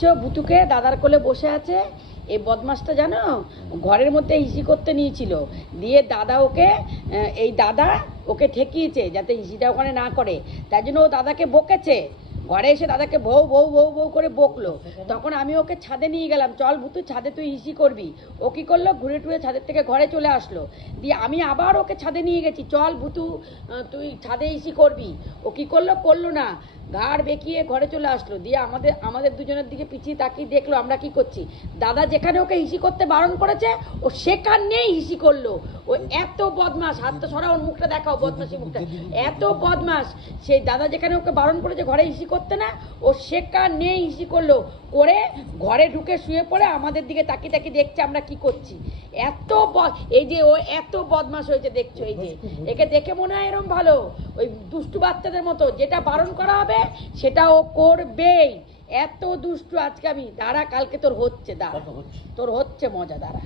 দেখছো ভুতুকে দাদার কোলে বসে আছে। এই বদমাসটা জানো ঘরের মধ্যে হিসি করতে নিয়েছিল, দিয়ে দাদা ওকে এই দাদা ওকে ঠেকিয়েছে যাতে হিসিটা ওখানে না করে, তাই জন্য ও দাদাকে বকেছে। ঘরে এসে দাদাকে বউ বউ বউ বউ করে বকলো। তখন আমি ওকে ছাদে নিয়ে গেলাম, চল ভুতু ছাদে তুই হিসি করবি। ও কী করলো, ঘুরে টুরে ছাদের থেকে ঘরে চলে আসলো। দিয়ে আমি আবার ওকে ছাদে নিয়ে গেছি, চল ভুতু তুই ছাদে হিসি করবি। ও কী করলো, করলো না, ঘাড় বেঁকিয়ে ঘরে চলে আসলো। দিয়ে আমাদের দুজনের দিকে পিছিয়ে তাকিয়ে দেখলো আমরা কি করছি। দাদা যেখানে ওকে হিসি করতে বারণ করেছে ও সেখানেই হিসি করলো। ও এত বদমাস, হাতটা সরা, ওর মুখটা দেখাও, বদমাসি মুখটা, এত বদমাস। সেই দাদা যেখানে ওকে বারণ করেছে ঘরে হিসি করতে না, ও সেখানেই হিসি করলো। করে ঘরে ঢুকে শুয়ে পড়ে আমাদের দিকে তাকিয়ে তাকিয়ে দেখছে আমরা কি করছি। এত এই যে ও এত বদমাস হয়েছে দেখছো, এই যে একে দেখে মনে হয় এরকম ভালো, ওই দুষ্টু বাচ্চাদের মতো, যেটা বারণ করা হবে সেটা ও করবেই। এত দুষ্টু আজকে আমি, দাঁড়া কালকে তোর হচ্ছে, দাঁড়া তোর হচ্ছে মজা, দাঁড়া।